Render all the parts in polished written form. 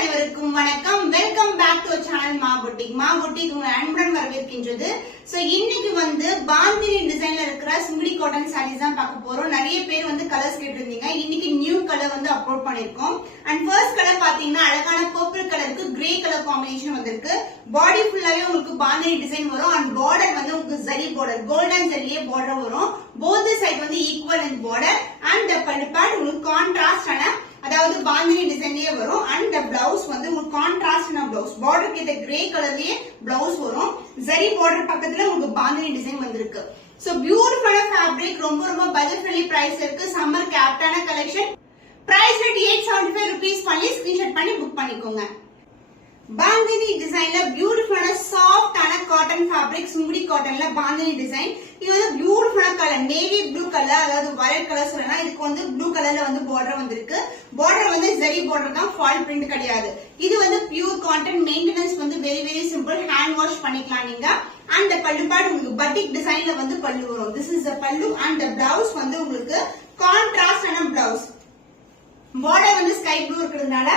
அனைவருக்கும் வணக்கம். Welcome back to channel மா புட்டிக். மா புட்டிக் உங்க அன்புடன் வரவேற்கின்றது. சோ இன்னைக்கு வந்து பாந்தினி டிசைன்ல இருக்கிற சுங்குடி காட்டன் சாரீஸ் தான் பார்க்க போறோம். நிறைய பேர் வந்து கலர்ஸ் கேட்டிருந்தீங்க. இன்னைக்கு நியூ கலர் வந்து அப்லோட் பண்ணிருக்கோம். அண்ட் ஃபர்ஸ்ட் கலர் பாத்தீங்கன்னா அழகான பர்பிள் கலருக்கு கிரே கலர் காம்பினேஷன் வந்திருக்கு. பாடி ஃபுல்லாவே உங்களுக்கு பாந்தினி டிசைன் வரும். அண்ட் பார்டர் வந்து உங்களுக்கு ஜரி பார்டர், கோல்டன் ஜரியே பார்டர் வரும். போத் சைடு வந்து ஈக்குவல் அண்ட் பார்டர் அண்ட் பல்லு பேட் உங்களுக்கு கான்ட்ராஸ்டான அதாவது பாந்தினி டிசைன்லயே வரும். அண்ட் பிளவுஸ் வந்து உங்களுக்கு கான்ட்ராஸ்டான பிளவுஸ், பார்டருக்கு ஏத்த கிரே கலர்லயே பிளவுஸ் வரும். ஜரி பார்டர் பக்கத்துல உங்களுக்கு பாந்தினி டிசைன் வந்திருக்கு. சோ பியூட்டிஃபுல்லான ஃபேப்ரிக், ரொம்ப ரொம்ப பட்ஜெட் ஃப்ரெண்ட்லி பிரைஸ் இருக்கு. சம்மர் கேப்டான கலெக்ஷன். பிரைஸ் ரேட் 875 rupees பண்ணி ஸ்கிரீன்ஷாட் பண்ணி புக் பண்ணிக்கோங்க. பாந்தினி டிசைன்ல பியூட்டிஃபுல்லான சாஃப்டான காட்டன் ஃபேப்ரிக், சுங்குடி காட்டன்ல பாந்தினி டிசைன். இது வந்து பியூட்டிஃபுல்லான கலர், நேவி ப்ளூ கலர், அதாவது வயலட் கலர் சொல்லலாம். இதுக்கு வந்து ப்ளூ கலர்ல வந்து பார்டர் வந்திருக்கு. பார்டர் வந்து ஜரி பார்டர் தான், ஃபால் பிரிண்ட் கிடையாது. இது வந்து பியூர் காட்டன், மெயின்டெனன்ஸ் வந்து very very simple, hand wash பண்ணிக்கலாம் நீங்க. அண்ட் பல்லு பாட் உங்களுக்கு பட்டிக் டிசைன்ல வந்து பல்லு வரும். திஸ் இஸ் த பல்லு. அண்ட் பிளவுஸ் வந்து உங்களுக்கு கான்ட்ராஸ்டான பிளவுஸ். பார்டர் வந்து ஸ்கை ப்ளூ இருக்கிறதுனால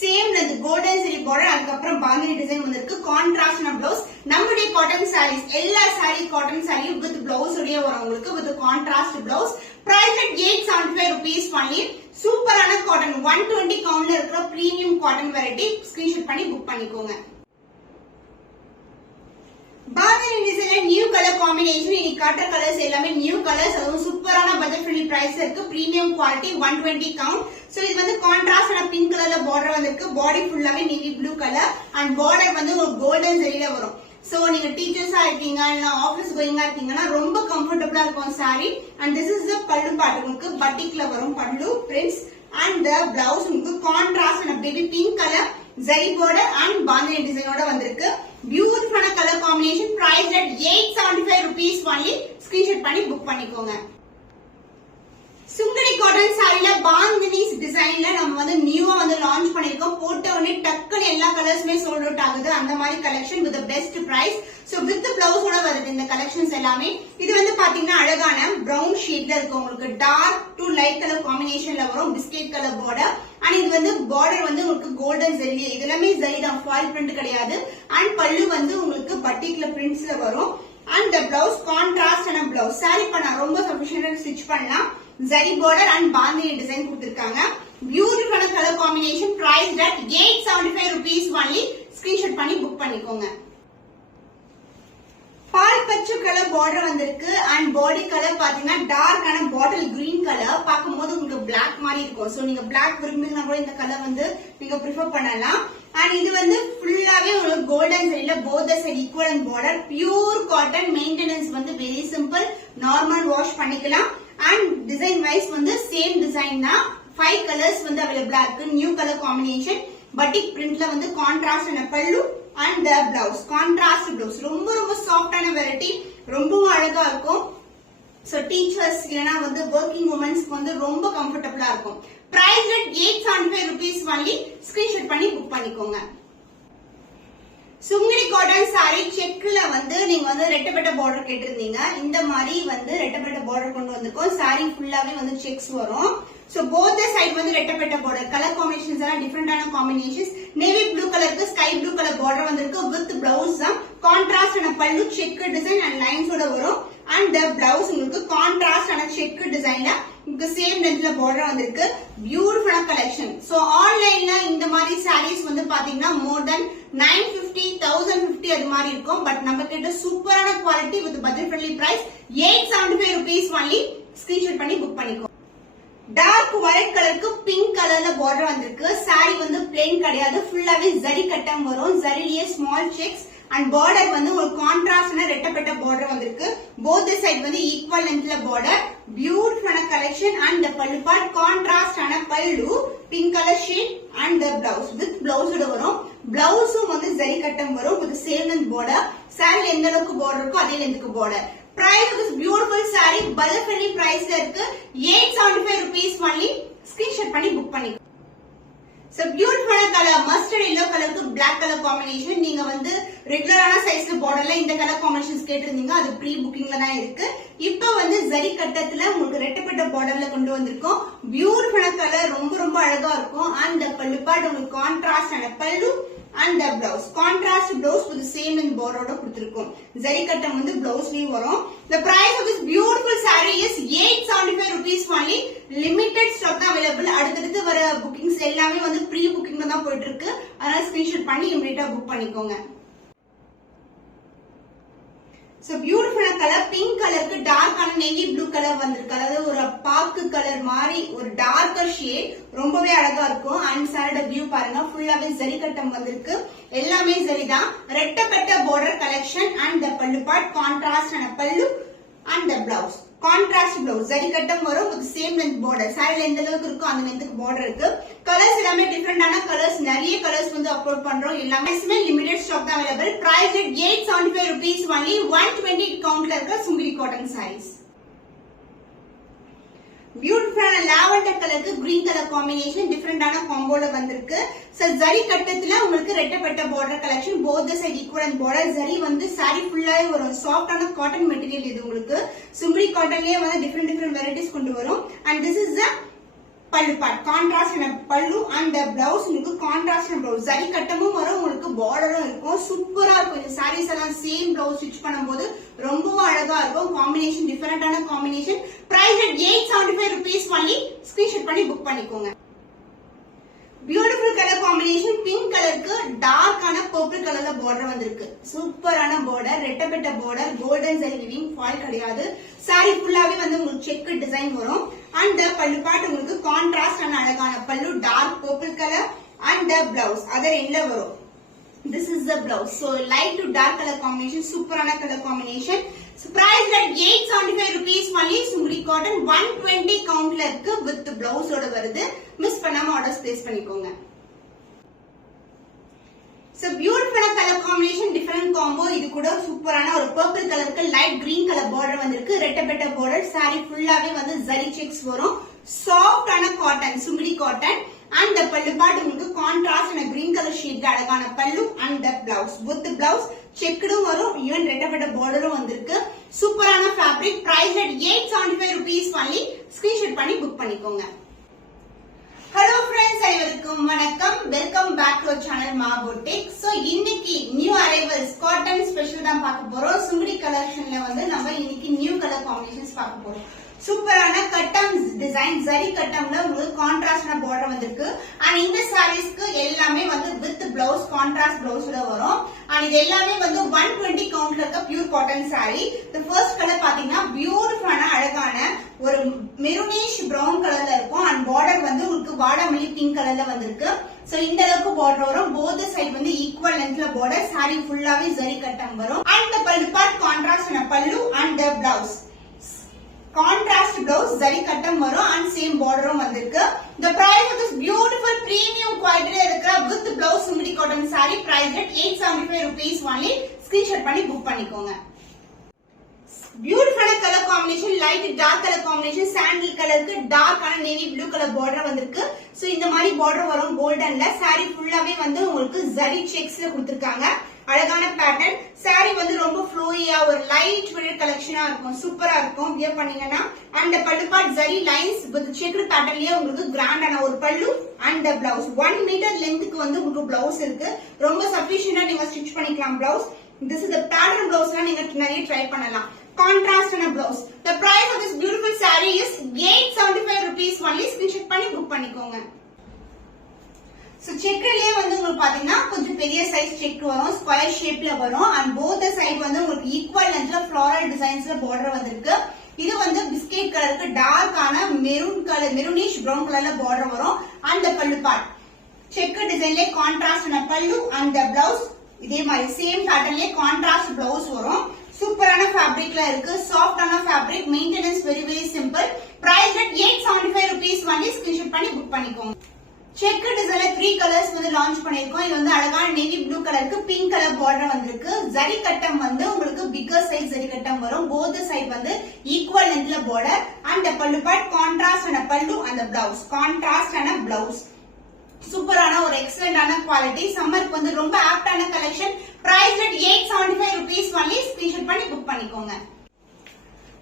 same length golden zari border, அதுக்கப்புறம் பாந்தினி டிசைன் வந்திருக்கு. கான்ட்ராஸ்டான பிளவுஸ். நம்மளுடைய காட்டன் சாரீஸ் எல்லா sari cotton sari with blouse உடைய வரும் உங்களுக்கு, with contrast blouse. Price at 875 rupees பண்ணி. சூப்பரான காட்டன் 120 கவுண்ட்ல இருக்கிற பிரீமியம் காட்டன் வெரைட்டி. ஸ்கிரீன்ஷாட் பண்ணி புக் பண்ணிக்கோங்க. பாந்தினி டிசைன்ல நியூ கலர் காம்பினேஷன். இன்னைக்கு காட்டுற கலர்ஸ் எல்லாமே நியூ கலர்ஸ், அதுவும் சூப்பரான பட்ஜெட் ஃப்ரெண்ட்லி பிரைஸ் இருக்கு. Premium quality 120 count. சோ இது வந்து கான்ட்ராஸ்டான பிங்க் கலர்ல பார்டர் வந்திருக்கு. பாடி ஃபுல்லாவே navy blue colour and border வந்து ஒரு கோல்டன் ஜரியில வரும். சோ நீங்க டீச்சர்ஸா இருக்கீங்க இல்ல ஆபீஸ் கோயிங்கா இருக்கீங்கன்னா ரொம்ப கம்ஃபர்டபுளா இருக்கும் sorry. And this is the பல்லு பாட்டு, உங்களுக்கு பட்டிக்ல வரும் பல்லு பிரிண்ட்ஸ். அண்ட் த பிளவுஸ் உங்களுக்கு கான்ட்ராஸ்டான baby pink colour zari border and bandhani டிசைனோட வந்திருக்கு. பியூட்டிஃபுல்லான colour combination. Price at 875 rupees பண்ணி ஸ்கிரீன்ஷாட் பண்ணி புக் பண்ணிக்கோங்க. சுங்குடி காட்டன் சாரில பாந்தினி டிசைன்ல நம்ம வந்து நியூவா வந்து லான்ச் பண்ணிருக்கோம். போட்ட உடனே டக்குனு எல்லா கலர்ஸுமே சோல்ட் அவுட் ஆகுது. அந்த மாதிரி collection with best price. So with பிளவுஸோட வருது இந்த கலெக்ஷன்ஸ் எல்லாமே. இது வந்து பாத்தீங்கன்னா அழகான பிரவுன் ஷேட்ல இருக்கு. உங்களுக்கு டார்க் டு லைட் கலர் காம்பினேஷன்ல வரும். Biscuit colour border. அண்ட் இது வந்து பார்டர் வந்து உங்களுக்கு கோல்டன் ஜரி, இது எல்லாமே ஜரி தான், ஃபாயில் பிரிண்ட் கிடையாது. அண்ட் பல்லு வந்து உங்களுக்கு பட்டிக்ல பிரிண்ட்ஸ்ல வரும். அண்ட் பிளவுஸ் கான்ட்ராஸ்டான பிளவுஸ். சாரி பண்ணா ரொம்ப சஃபிஷியன்டா ஸ்டிச் பண்ணலாம். Zari border and bandhani design கொடுத்திருக்காங்க. பியூட்டிஃபுல்லான colour combination. Price at 875 rupees only. Screenshot பண்ணி புக் பண்ணிக்கோங்க. பால் பச்சை கலர் பார்டர் வந்திருக்கு. அண்ட் பாடி கலர் பாத்தீங்கன்னா டார்க்கான பாட்டில் கிரீன் கலர். பார்க்கும்போது உங்களுக்கு பிளாக் மாதிரி இருக்கும். சோ நீங்க பிளாக் விரும்புறீங்கன்னா கூட இந்த கலர் வந்து நீங்க ப்ரிஃபர் பண்ணலாம். அண்ட் இது வந்து ஃபுல்லாவே உங்களுக்கு கோல்டன் சரியில both side equal and border. Pure cotton, maintenance வந்து வெரி சிம்பிள், நார்மல் வாஷ் பண்ணிக்கலாம். அண்ட் டிசைன் வைஸ் வந்து சேம் டிசைன் தான். 5 கலர்ஸ் வந்து அவைலபிளா இருக்கு. New colour combination. பட்டிக் பிரிண்ட்ல வந்து கான்ட்ராஸ்டான பல்லு அண்ட் பிளவுஸ் கான்ட்ராஸ்ட் பிளவுஸ். ரொம்ப ரொம்ப சாஃப்டான வெரைட்டி, ரொம்பவும் அழகா இருக்கும். சோ டீச்சர்ஸ் இல்லனா வந்து வர்க்கிங் உமன்ஸ்க்கு வந்து ரொம்ப கம்ஃபர்டபுளா இருக்கும். Price rate 875 rupees only. Screenshot பண்ணி புக் பண்ணிக்கோங்க. சுங்குடி காட்டன் சாரி செக்ல வந்து நீங்க வந்து ரெட்டப்பட்ட பார்டர் கேட்டிருந்தீங்க. இந்த மாதிரி வந்து ரெட்டப்பட்ட பார்டர் கொண்டு வந்திருக்கோம். சாரி ஃபுல்லாவே வந்து செக்ஸ் வரும். சோ போத் சைடு வந்து ரெட்டப்பட்ட பார்டர். கலர் காம்பினேஷன்ஸ் எல்லாம் டிஃபரெண்டான காம்பினேஷன்ஸ். நேவி ப்ளூ கலருக்கு ஸ்கை ப்ளூ கலர் பார்டர் வந்திருக்கு. வித் பிளவுஸ் தான் கான்ட்ராஸ்டான பல்லு, செக் டிசைன் அண்ட் லைன்ஸோட வரும். அண்ட் பிளவுஸ் உங்களுக்கு கான்ட்ராஸ்டான செக் டிசைன்ல உங்களுக்கு சேம் லென்த்ல பார்டர் வந்திருக்கு. பியூட்டிஃபுல்லான கலெக்ஷன். சோ ஆன்லைன்ல இந்த மாதிரி சாரீஸ் வந்து பாத்தீங்கன்னா மோர் தென் 950, 1050 அது மாதிரி இருக்கும். பட் நம்ம கிட்ட சூப்பரான quality with budget friendly price 875 rupees only. Screenshot பண்ணி புக் பண்ணிக்கோ. டார்க் வயலட் கலருக்கு பிங்க் கலர்ல பார்டர் வந்திருக்கு. சாரி வந்து பிளெயின் கிடையாது, ஃபுல்லாவே ஜரி கட்டம் வரும். ஜரிலேயே ஸ்மால் செக்ஸ் அண்ட் பார்டர் வந்து ஒரு கான்ட்ராஸ்டான ரெட்டப்பட்ட பார்டர் வந்திருக்கு. போத் சைடு வந்து ஈக்குவல் லென்த்ல பார்டர். பியூட்டிஃபுல்லான கலெக்ஷன். அண்ட் பல்லு பார்ட் கான்ட்ராஸ்டான pallu, pink colour shade and blouse with பிளவுஸோட வரும். பிளவுஸும் வந்து ஜரி கட்டம் வரும் with same length border. Sorry எந்த அளவுக்கு பார்டர் இருக்கோ அதே லென்த்துக்கு border. Price is beautiful saree, budget friendly price la irukku 875 rupees only. Screenshot panni book panni. So beautiful color, mustard yellow color ku black color combination. நீங்க வந்து ரெகுலரான சைஸ்ல பார்டர்ல இந்த colour combinations கேட்டிருந்தீங்க. அது ப்ரீ புக்கிங்ல தான் இருக்கு. இப்போ வந்து ஜரி கட்டத்துல உங்களுக்கு ரெட்டப்பட்ட பார்டர்ல கொண்டு வந்திருக்கோம். பியூட்டிஃபுல் கலர், ரொம்ப ரொம்ப அழகா இருக்கும். அந்த பல்லு பார்ட் உங்களுக்கு கான்ட்ராஸ்ட் ஆன பல்லு and the blouse contrast blouse with the same in border ஓட கொடுத்திருக்கோம் zari கட்டம் வந்து blouseலயும் வரும் the price of this beautiful saree is 875 rupees only limited stock தான் available அடுத்து வர bookings எல்லாமே வந்து pre bookingல தான் போயிட்டு இருக்கு அதனால screenshot பண்ணி immediate book பண்ணிக்கோங்க So beautiful color pink color க்கு dark ஆன navy blue color வந்திருக்கு அதாவது ஒரு பாக்கு கலர் மாதிரி ஒரு darker shade ரொம்பவே அழகா இருக்கும் and saree view பாருங்க ஃபுல்லாவே zari கட்டம் வந்திருக்கு எல்லாமே zari தான் ரெட்டப்பட்ட border collection and the pallu part contrast ஆன pallu and the blouse contrast blouse zari கட்டம் வரும் with same length border saree எந்த அளவுக்கு இருக்கோ அந்த lengthக்கு border இருக்கு கலர்ஸ் எல்லாமே டிஃபரண்ட் ஆன கலர்ஸ் நிறைய கலர்ஸ் வந்து அப்லோட் பண்றோம் எல்லாமே லிமிடெட் ஸ்டாக் தான் available price at 875 rupees only 120 கவுண்ட்ல இருக்க சுங்கிடி காட்டன் sarees பியூட்டிஃபுல்லான லாவெண்டர் கலருக்கு கிரீன் கலர் காம்பினேஷன் டிஃபரெண்டான காம்போல வந்திருக்கு சோ ஜரி கட்டத்துல உங்களுக்கு ரெட்டப்பட்ட border collection both the side equal and border zari வந்து saree ஃபுல்லாவே ஒரு சாஃப்ட்டான காட்டன் மெட்டீரியல் இது உங்களுக்கு சுங்கிடி காட்டன்லயே வந்து டிஃபரெண்ட் வெரைட்டிஸ் கொண்டு வரும் and this is the pallu part contrast and pallu and the blouse உங்களுக்கு contrast and blouse zari கட்டமும் வரும் உங்களுக்கு borderம் இருக்கும் சூப்பரா இருக்கும் இந்த sarees எல்லாம் சேம் blouse ஸ்டிட்ச் பண்ணும்போது ரொம்பவும் அழகா இருக்கும் காம்பினேஷன் டிஃபரெண்டான combination price at 875 rupees only screenshot பண்ணி புக் பண்ணிக்கோங்க பியூட்டிஃபுல் கலர் காம்பினேஷன் பிங்க் கலருக்கு டார்க் ஆன பர்பிள் கலர்ல border வந்திருக்கு சூப்பரான border ரெட்டப்பட்ட border golden zari weaving fall கிடையாது saree ஃபுல்லாவே வந்து உங்களுக்கு செக் டிசைன் வரும் and the pallu part உங்களுக்கு கான்ட்ராஸ்ட் ஆன அழகான pallu dark purple colour and the blouse other எண்ட்ல வரும் this is the blouse so light to dark color combination சூப்பரான colour combination price at 875 rupees only Sungudi cotton 120 கவுண்ட்ல இருக்கு with blouse ஓட வருது மிஸ் பண்ணாம ஆர்டர்ஸ் பிளேஸ் பண்ணிக்கோங்க So beautiful color combination different combo இது கூட சூப்பரான ஒரு purple கலருக்கு light green color border வந்திருக்கு ரெட்டப்பட்ட border saree ஃபுல்லாவே வந்து zari checks வரும் soft ஆன cotton Sungudi cotton and the pallu part உங்களுக்கு contrast and green color shade அழகான pallu and the blouse with the blouse checked வரும் even ரெட்டப்பட்ட borderம் வந்திருக்கு சூப்பரான fabric price at 875 rupees only screenshot பண்ணி book பண்ணிக்கோங்க Hello friends அனைவருக்கும் வணக்கம் welcome back to our channel Maa boutique so இன்னைக்கு நியூ அரைவல்ஸ் காட்டன் ஸ்பெஷல் தான் பார்க்க போறோம் சுங்கிடி கலெக்ஷன்ல வந்து நம்ம இன்னைக்கு நியூ கலர் காம்பினேஷன்ஸ் பார்க்க போறோம் சூப்பரான கட்டம் டிசைன் ஜரி கட்டம்ல உங்களுக்கு கான்ட்ராஸ்டான border வந்திருக்கு and இந்த sareesக்கு எல்லாமே வந்து with blouse கான்ட்ராஸ்ட் blouseல வரும் and இது எல்லாமே வந்து 120 கவுண்ட்ல இருக்க pure cotton saree the first color பாத்தீங்கன்னா பியூட்டிஃபுல்லான அழகான ஒரு மெரூனிஷ் brown கலர்ல இருக்கும் and border வந்து உங்களுக்கு வாடாமல்லி பிங்க் கலர்ல வந்திருக்கு சோ இந்த அளவுக்கு border வரும் both the side வந்து equal lengthல border saree ஃபுல்லாவே ஜரி கட்டம் வரும் and the pallu part contrast and pallu and the blouse contrast blouse zari kattam varum and same border vandirukku the price of this beautiful premium quality la irukra with blouse sumbidi cotton saree price at 875 rupees only screenshot பண்ணி book பண்ணிக்கோங்க beautiful color combination light dark color combination sandal color க்கு dark ஆன navy blue color border வந்திருக்கு so இந்த மாதிரி border வரும் goldenல saree ஃபுல்லாவே வந்து உங்களுக்கு zari checks ல கொடுத்திருக்காங்க அழகான பேட்டர்ன் saree வந்து ரொம்ப ஃப்ளோயியா ஒரு லைட் வெயிட் கலெக்ஷனா இருக்கும் சூப்பரா இருக்கும் வியர் பண்ணீங்கன்னா and the pallu part zari lines with checked patternலயே உங்களுக்கு கிராண்டான ஒரு பல்லு and the blouse 1 மீட்டர் லெங்த்க்கு வந்து உங்களுக்கு blouse இருக்கு ரொம்ப சஃபிஷியன்ட்டா நீங்க ஸ்டிட்ச் பண்ணிக்கலாம் blouse this is the pattern blouse நீங்க நிறைய ட்ரை பண்ணலாம் contrast and a blouse the price of this beautiful saree is 875 rupees only screenshot பண்ணி புக் பண்ணிக்கோங்க So செக்லயே வந்து உங்களுக்கு பாத்தீங்கன்னா கொஞ்சம் பெரிய சைஸ் செக் வரும் ஸ்கொயர் ஷேப்ல வரும் and both the side வந்து உங்களுக்கு ஈக்குவல் லென்த்ல floral designsல border வந்திருக்கு இது வந்து பிஸ்கட் கலருக்கு டார்க் ஆன மெரூன் கலர் மெரூனிஷ் brown கலர்ல border வரும் and the pallu part check டிசைன்ல கான்ட்ராஸ்ட் ஆன pallu and the blouse இதே மாதிரி சேம் பேட்டர்ன்ல கான்ட்ராஸ்ட் blouse வரும் சூப்பரான ஃபேப்ரிக்ல இருக்கு சாஃப்ட்டான fabric maintenance very simple price at 875 rupees only screenshot பண்ணி புக் பண்ணிக்கோங்க செக் டிசைன்ல 3 கலர்ஸ் வந்து லான்ச் பண்ணிருக்கோம் இது வந்து அழகான நேவி ப்ளூ கலருக்கு பிங்க் கலர் பார்டர் வந்திருக்கு ஜரி கட்டம் வந்து உங்களுக்கு பிக்கர் சைஸ் ஜரி கட்டம் வரும் both the side வந்து ஈக்குவல் லென்த்ல border and the pallu part contrast and pallu and the blouse contrast and blouse சூப்பரான ஒரு எக்ஸலென்ட்டான குவாலிட்டி சம்மருக்கு வந்து ரொம்ப ஆப்டான collection price at 875 rupees only screenshot பண்ணி புக் பண்ணிக்கோங்க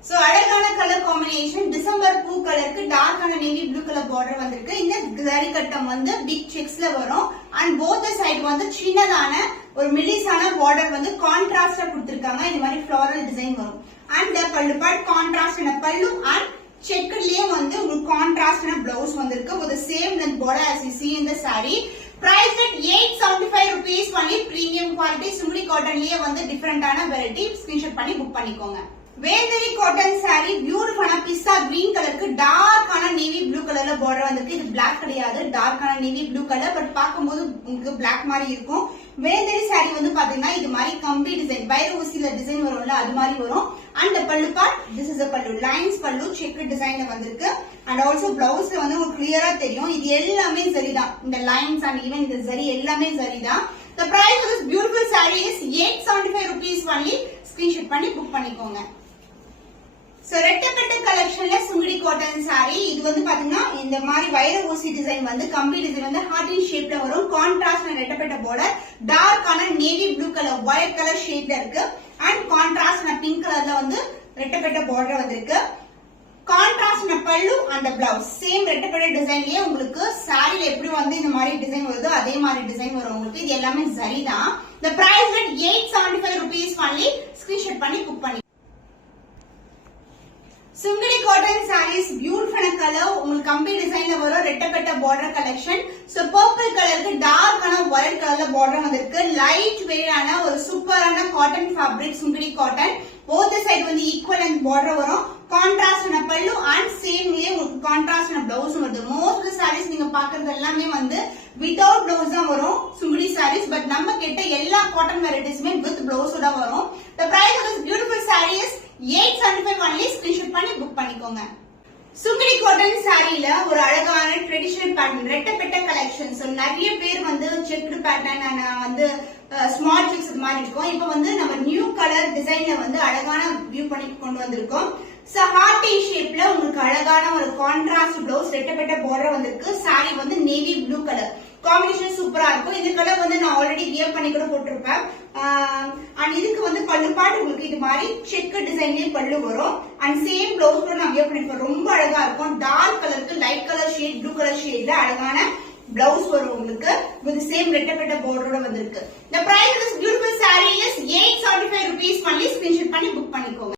சோ அழகான கலர் காம்பினேஷன் டிசம்பர் பூ கலருக்கு டார்க்கான நேவி ப்ளூ கலர் பார்டர் வந்திருக்கு. இந்த ஜரி கட்டம் வந்து பிக் செக்ஸ்ல வரும் அண்ட் போத் சைடு வந்து சின்னதான ஒரு மிலிசான பார்டர் வந்து கான்ட்ராஸ்டா கொடுத்திருக்காங்க. இந்த மாதிரி ஃப்ளோரல் டிசைன் வரும் அண்ட் பல்லு பார்ட் கான்ட்ராஸ்டான பல்லு அண்ட் செக்குலயே வந்து உங்களுக்கு கான்ட்ராஸ்டான பிளவுஸ் வந்திருக்கு with the same length border as you see in the saree. Price at 875 rupees only. Premium quality Sungudi காட்டன்லயே வந்து டிஃபரெண்டான வெரைட்டி. ஸ்கிரீன்ஷாட் பண்ணி புக் பண்ணிக்கோங்க. வேந்தரி காட்டன் சாரி பியூட்டிஃபுல்லான பிஸ்தா கிரீன் கலருக்கு டார்க்கான நேவி ப்ளூ கலர்ல பார்டர் வந்திருக்கு. இது பிளாக் கிடையாது, டார்க்கான நேவி ப்ளூ கலர். பட் பார்க்கும்போது உங்களுக்கு பிளாக் மாதிரி இருக்கும். வேந்தரி சாரி வந்து பாத்தீங்கன்னா இது மாதிரி கம்பி டிசைன் வைர ஊசியில டிசைன் வரும்ல அது மாதிரி வரும். And pallu part this is a பல்லு லைன்ஸ் பல்லு செக் டிசைன்ல வந்திருக்கு. அண்ட் ஆல்சோ பிளவுஸ்ல வந்து உங்களுக்கு கிளியரா தெரியும் இது எல்லாமே சரிதான். இந்த லைன்ஸ் அண்ட் ஈவன் இந்த சரி எல்லாமே சரிதான். The price of this beautiful saree is 875 rupees only. Screenshot பண்ணி புக் பண்ணிக்கோங்க. சோ ரெட்டப்பட்ட கலெக்ஷன்ல சுங்குடி காட்டன் சாரி இது வந்து பாத்தீங்கன்னா இந்த மாதிரி வைர ஊசி டிசைன் வந்து கம்பி டிசைன் வந்து ஹார்ட் இன் ஷேப்ல வரும். கான்ட்ராஸ்ட் ரெட்டப்பட்ட பார்டர் டார்க்கான navy blue colour white colour ஷேட்ல இருக்கு அண்ட் கான்ட்ராஸ்ட் பிங்க் கலர்ல வந்து ரெட்டப்பட்ட பார்டர் வந்திருக்கு. Contrast pallu and blouse same ரெட்டப்பட்ட டிசைன்லயே உங்களுக்கு சாரில எப்படி வந்து இந்த மாதிரி டிசைன் வருதோ அதே மாதிரி டிசைன் வரும் உங்களுக்கு. இது எல்லாமே சரிதான். The price at 875 rupees only. Screenshot பண்ணி புக் பண்ணி சுங்குடி காட்டன் சாரீஸ் பியூட்டிஃபுல்லான கலர் உங்களுக்கு கம்பி டிசைன்ல வரும் ரெட்டப்பட்ட பார்டர் கலெக்ஷன். சோ பர்பிள் கலருக்கு டார்க்கான ஒயிட் கலர்ல பார்டர் வந்திருக்கு. லைட் வெயிட்டான ஒரு சூப்பரான cotton fabric Sungudi cotton. Both side வந்து ஈக்குவல் அண்ட் பார்டர் வரும். கான்ட்ராஸ்டான பல்லு அண்ட் சேம்லயே உங்களுக்கு கான்ட்ராஸ்டான பிளவுஸ் வருது. மோஸ்ட் சாரீஸ் நீங்க பாக்குறது எல்லாமே வந்து வித்வுட் பிளவுஸ் தான் வரும் சுங்குடி சாரீஸ். பட் நம்ம கிட்ட எல்லா காட்டன் வெரைட்டிஸுமே வித் பிளவுஸோட வரும். The price of this beautiful saree is 875 only. Screenshot பண்ணி புக் பண்ணிக்கோங்க. சுங்குடி காட்டன் சாரியில ஒரு அழகான ட்ரெடிஷனல் பேட்டர்ன் ரெட்டப்பட்ட கலெக்ஷன். சோ நிறைய பேர் வந்து செக்டு பேட்டர்ன் வந்து ஸ்மால் செக்ஸ் இது மாதிரி இருக்கும். இப்போ வந்து நம்ம நியூ கலர் டிசைன்ல வந்து அழகான வியூ பண்ணி கொண்டு வந்திருக்கோம். சோ ஹார்ட் ஷேப்ல உங்களுக்கு அழகான ஒரு கான்ட்ராஸ்ட் பிளவுஸ் ரெட்டப்பட்ட பார்டர் வந்திருக்கு. சாரி வந்து நேவி ப்ளூ கலர் காம்பினேஷன் சூப்பரா இருக்கும். இந்த கலர் வந்து நான் ஆல்ரெடி வியர் பண்ணி கூட போட்டிருப்பேன். அண்ட் இதுக்கு வந்து பல்லு பார்ட் உங்களுக்கு இது மாதிரி செக் டிசைன்லயே பல்லு வரும் அண்ட் சேம் பிளவுஸ் கூட நான் வியர் பண்ணிருப்பேன். ரொம்ப அழகா இருக்கும். டார்க் கலருக்கு light colour shade blue colour ஷேட்ல அழகான பிளவுஸ் வரும் உங்களுக்கு வித் சேம் ரெட்டப்பட்ட பார்டரோட வந்திருக்கு. The price of this beautiful saree is 875 rupees only. Screenshot பண்ணி புக் பண்ணிக்கோங்க.